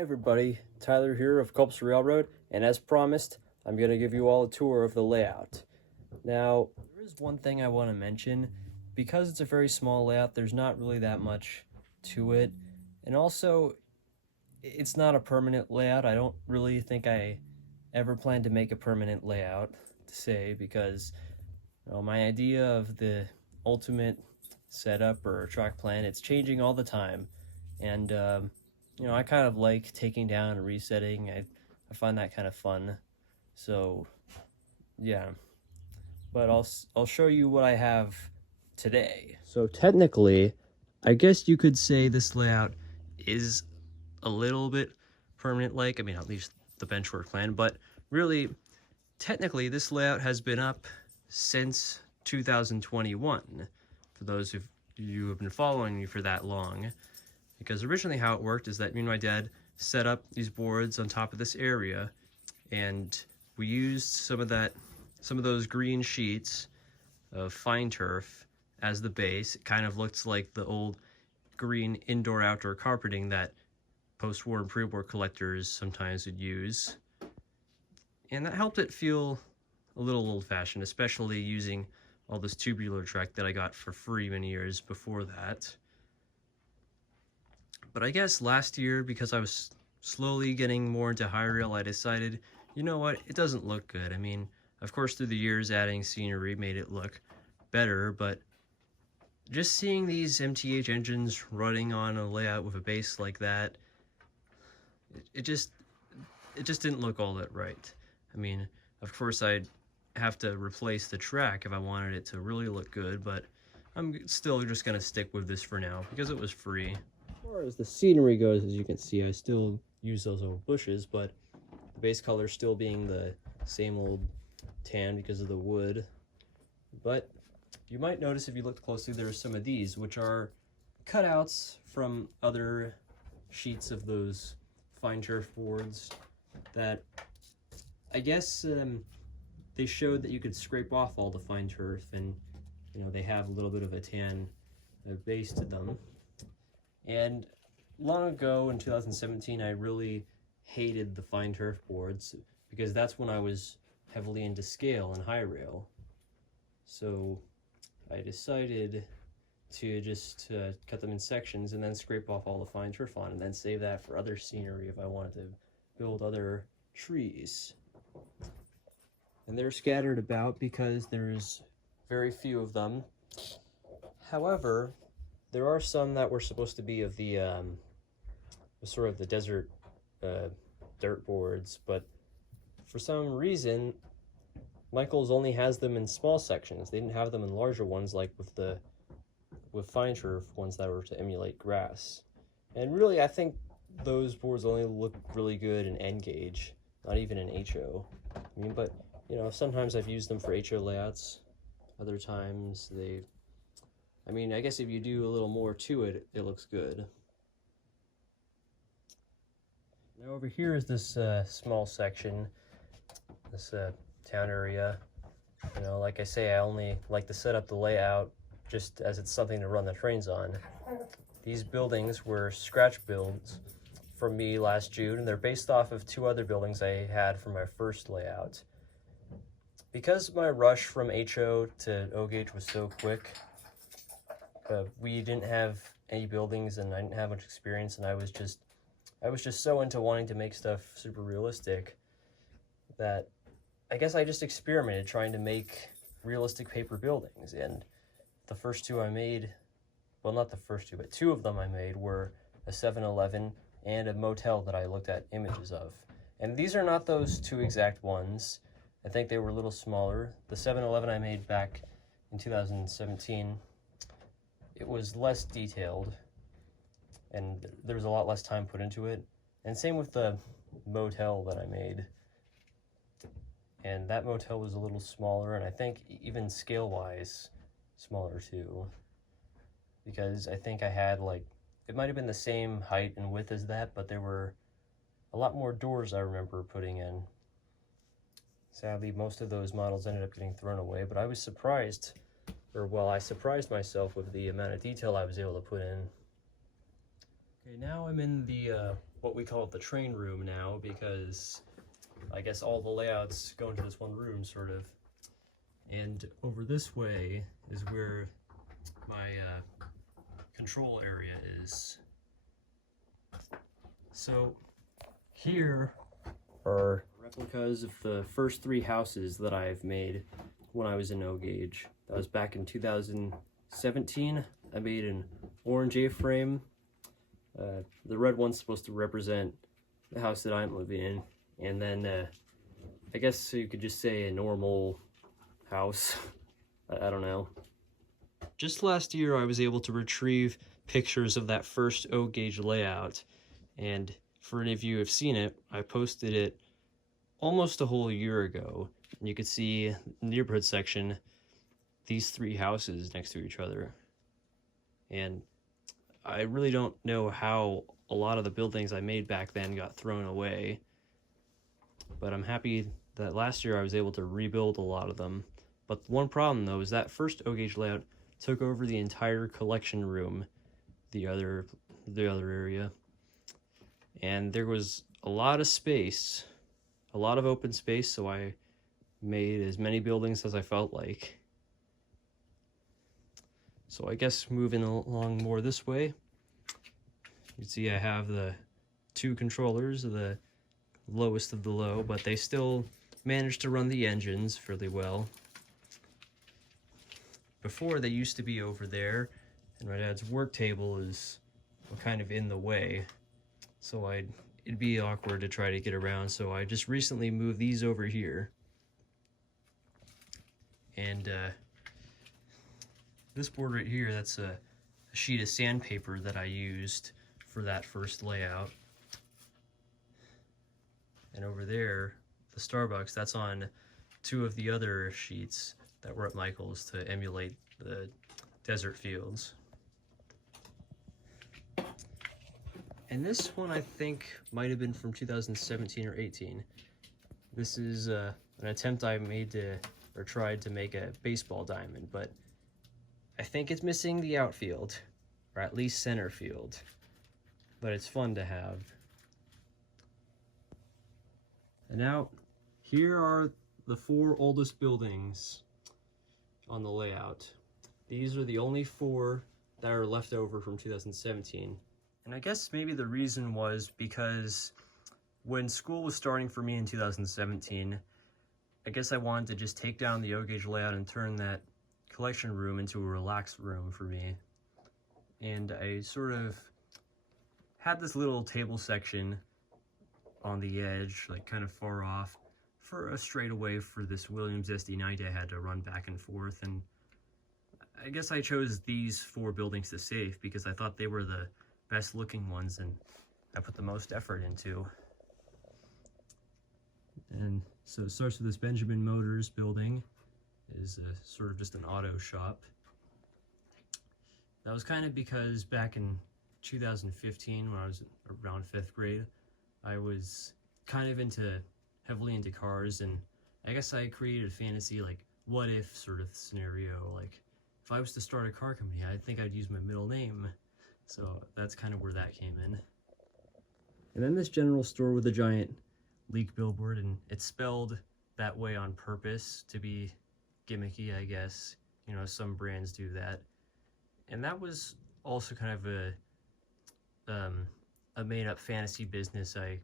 Hi everybody, Tyler here of Culp's Railroad, and as promised, I'm going to give you all a tour of the layout. Now, there is one thing I want to mention. Because it's a very small layout, there's not really that much to it, and also, it's not a permanent layout. I don't really think I ever plan to make a permanent layout, to say, because my idea of the ultimate setup or track plan, it's changing all the time, and I kind of like taking down and resetting. I find that kind of fun. So, yeah. But I'll show you what I have today. So technically, I guess you could say this layout is a little bit permanent-like. I mean, at least the benchwork plan. But really, technically, this layout has been up since 2021. For those of you who have been following me for that long. Because originally how it worked is that me and my dad set up these boards on top of this area, and we used some of those green sheets of fine turf as the base. It kind of looks like the old green indoor-outdoor carpeting that post-war and pre-war collectors sometimes would use. And that helped it feel a little old-fashioned, especially using all this tubular Trek that I got for free many years before that. But I guess last year, because I was slowly getting more into high rail, I decided, you know what, it doesn't look good. I mean, of course, through the years, adding scenery made it look better, but just seeing these MTH engines running on a layout with a base like that, it just didn't look all that right. I mean, of course, I'd have to replace the track if I wanted it to really look good, but I'm still just going to stick with this for now because it was free. As far as the scenery goes, as you can see, I still use those old bushes, but the base color still being the same old tan because of the wood. But you might notice if you look closely, there's some of these, which are cutouts from other sheets of those fine turf boards that I guess they showed that you could scrape off all the fine turf, and they have a little bit of a tan base to them. And long ago in 2017, I really hated the fine turf boards because that's when I was heavily into scale and high rail. So I decided to just cut them in sections and then scrape off all the fine turf on, and then save that for other scenery if I wanted to build other trees. And they're scattered about because there's very few of them. However, there are some that were supposed to be of the sort of the desert dirt boards, but for some reason Michaels only has them in small sections. They didn't have them in larger ones like with fine turf ones that were to emulate grass. And really, I think those boards only look really good in N gauge, not even in HO. I mean, but sometimes I've used them for HO layouts. Other times I guess if you do a little more to it, it looks good. Now over here is this small section, this town area. Like I say, I only like to set up the layout just as it's something to run the trains on. These buildings were scratch builds from me last June, and they're based off of two other buildings I had from my first layout. Because my rush from HO to O gauge was so quick, we didn't have any buildings and I didn't have much experience, and I was just so into wanting to make stuff super realistic that I guess I just experimented trying to make realistic paper buildings. And the first two I made, well, not the first two, but two of them I made were a 7-Eleven and a motel that I looked at images of. And these are not those two exact ones. I think they were a little smaller. The 7-Eleven I made back in 2017, it was less detailed, and there was a lot less time put into it. And same with the motel that I made. And that motel was a little smaller, and I think even scale-wise, smaller too. Because I think I had it might have been the same height and width as that, but there were a lot more doors I remember putting in. Sadly, most of those models ended up getting thrown away, but I was surprised, I surprised myself with the amount of detail I was able to put in. Okay, now I'm in the what we call the train room now, because I guess all the layouts go into this one room, sort of. And over this way is where my control area is. So here are replicas of the first 3 houses that I've made when I was in O-Gauge. That was back in 2017. I made an orange A-frame. The red one's supposed to represent the house that I'm living in. And then I guess you could just say a normal house. I don't know. Just last year I was able to retrieve pictures of that first O-Gauge layout. And for any of you who have seen it, I posted it almost a whole year ago. And you could see in the neighborhood section these 3 houses next to each other. And I really don't know how a lot of the buildings I made back then got thrown away. But I'm happy that last year I was able to rebuild a lot of them. But one problem though is that first O-Gauge layout took over the entire collection room, the other area. And there was a lot of space, a lot of open space, so I made as many buildings as I felt like. So I guess moving along more this way, you can see I have the 2 controllers, the lowest of the low, but they still managed to run the engines fairly well. Before, they used to be over there, and my dad's work table is kind of in the way, so it'd be awkward to try to get around, so I just recently moved these over here. And this board right here, that's a sheet of sandpaper that I used for that first layout. And over there, the Starbucks, that's on 2 of the other sheets that were at Michael's to emulate the desert fields. And this one I think might have been from 2017 or 18. This is an attempt I made to, or tried to make a baseball diamond, but I think it's missing the outfield, or at least center field. But it's fun to have. And now, here are the 4 oldest buildings on the layout. These are the only 4 that are left over from 2017. And I guess maybe the reason was because when school was starting for me in 2017, I guess I wanted to just take down the O-Gauge layout and turn that collection room into a relaxed room for me. And I sort of had this little table section on the edge, like kind of far off, for a straightaway for this Williams SD90 I had to run back and forth. And I guess I chose these 4 buildings to save because I thought they were the best looking ones and I put the most effort into. And so it starts with this Benjamin Motors building. It is sort of just an auto shop. That was kind of because back in 2015, when I was around 5th grade, I was kind of heavily into cars, and I guess I created a fantasy, like, what if sort of scenario. Like, if I was to start a car company, I think I'd use my middle name. So that's kind of where that came in. And then this general store with a giant leak billboard, and it's spelled that way on purpose to be gimmicky, I guess. You know, some brands do that. And that was also kind of a made-up fantasy business I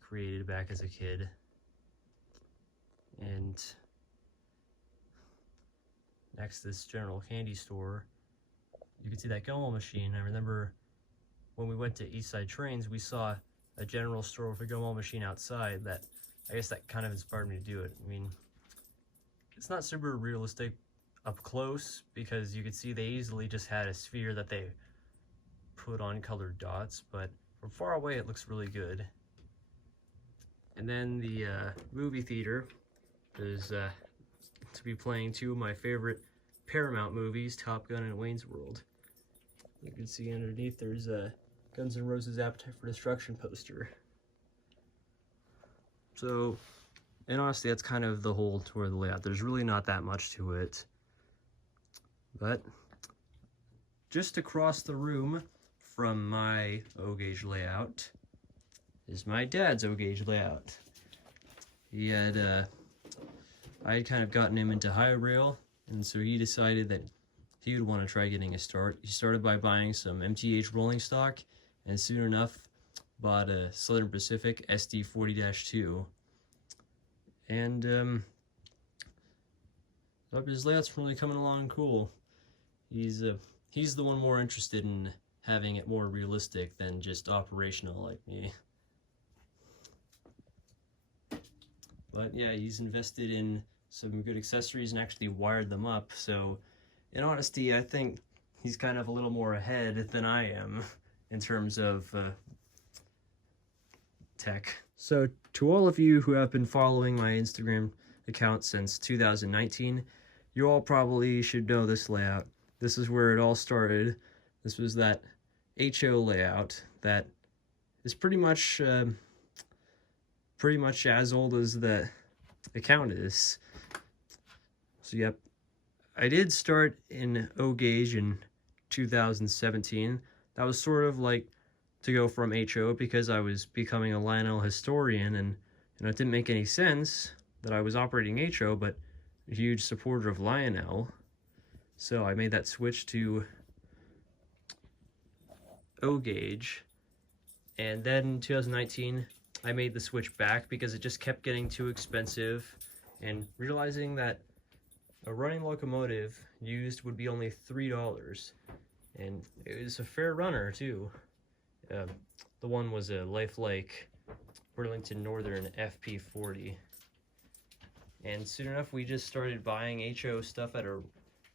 created back as a kid. And next, this general candy store. You can see that gumball machine. I remember when we went to Eastside Trains, we saw a general store with a gumball machine outside. That, I guess that kind of inspired me to do it. I mean, it's not super realistic up close because you could see they easily just had a sphere that they put on colored dots, but from far away it looks really good. And then the movie theater is to be playing 2 of my favorite Paramount movies, Top Gun and Wayne's World. You can see underneath there's a Guns N' Roses Appetite for Destruction poster. So, and honestly, that's kind of the whole tour of the layout. There's really not that much to it. But just across the room from my O-Gauge layout is my dad's O-gauge layout. He had, I had kind of gotten him into high rail, and so he decided that he would want to try getting a start. He started by buying some MTH rolling stock, and soon enough bought a Southern Pacific SD40-2. And his layout's really coming along cool. He's the one more interested in having it more realistic than just operational like me. But yeah, he's invested in some good accessories and actually wired them up. So in honesty, I think he's kind of a little more ahead than I am in terms of tech. So to all of you who have been following my Instagram account since 2019, you all probably should know this layout. This is where it all started. This was that HO layout that is pretty much as old as the account is. So yep, I did start in O-gauge in 2017. That was sort of like to go from HO because I was becoming a Lionel historian, and it didn't make any sense that I was operating HO, but a huge supporter of Lionel. So I made that switch to O-gauge, and then in 2019 I made the switch back because it just kept getting too expensive, and realizing that a running locomotive used would be only $3, and it was a fair runner too. The one was a Lifelike Burlington Northern FP40, and soon enough we just started buying HO stuff at a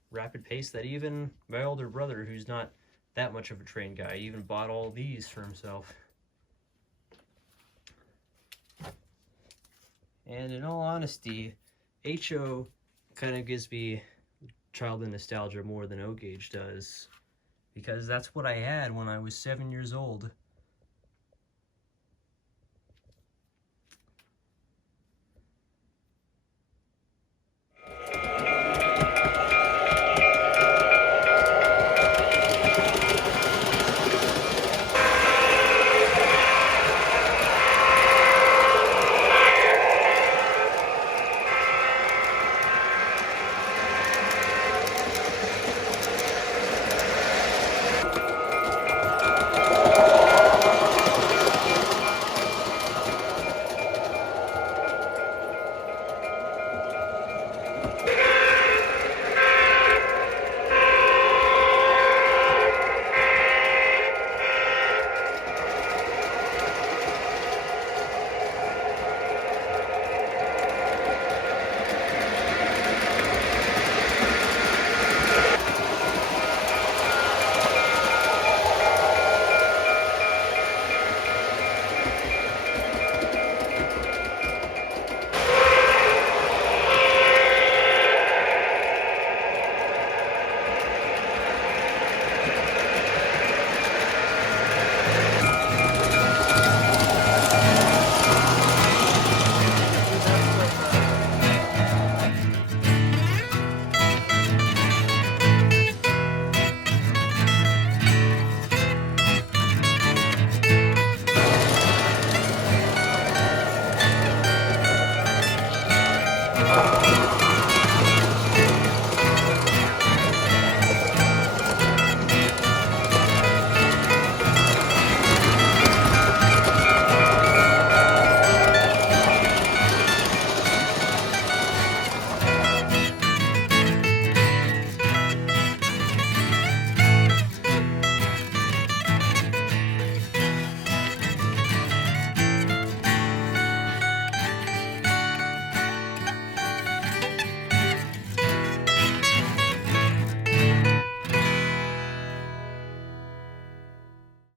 rapid pace that even my older brother, who's not that much of a train guy, even bought all these for himself. And in all honesty, HO kind of gives me childhood nostalgia more than O-gauge does, because that's what I had when I was 7 years old.